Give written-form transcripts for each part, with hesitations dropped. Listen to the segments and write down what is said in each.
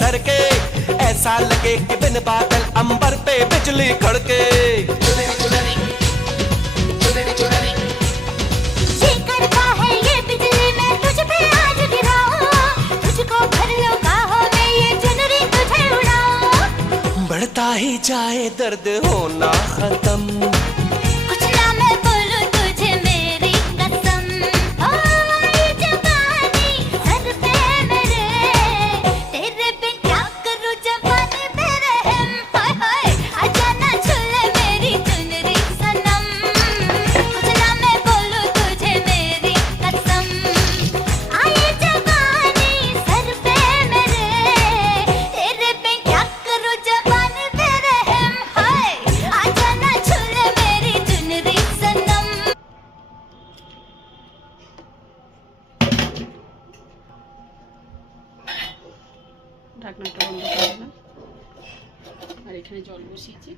Sir के, ऐसा लगे कि बिन बादल अंबर पे बिजली खड़के। ये करता है ये बिजली मैं तुझ पे आज गिराऊं, तुझको भर लो बाहों में ये चुनरी तुझे उड़ाऊं। बढ़ता ही जाए दर्द होना खत्म, कुछ ना मैं बोलूं तुझे मेरी कसम। ओ ये जवानी सर पे मेरे, तेरे बिन क्या करूं जवानी पे रहम। हाय हाय आजा ना छूले मेरी चुनरी सनम, कुछ ना मैं बोलूं तुझे मेरी कसम। आए जवानी सर पे मेरे, तेरे बिन क्या करूं जवानी पे रहम। हाय आजा ना छूले मेरी चुनरी सनम। ঢাকনাটা বন্ধ করে দিলাম। আর এখানে জল বসিয়েছি,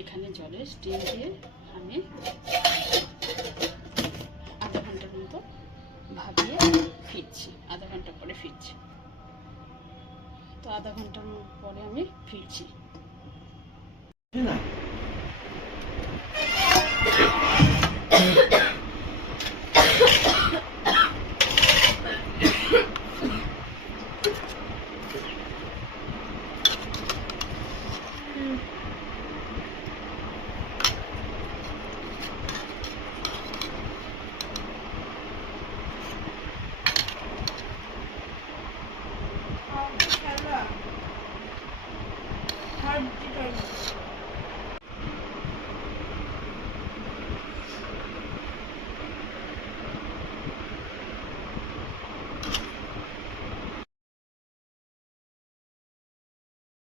এখানে জলের স্টিম দিয়ে আমি আধা ঘন্টার মতো ভাবিয়ে ফিরছি। আধা ঘন্টা পরে ফিরছি। তো আধা ঘন্টার পরে আমি ফিরছি। না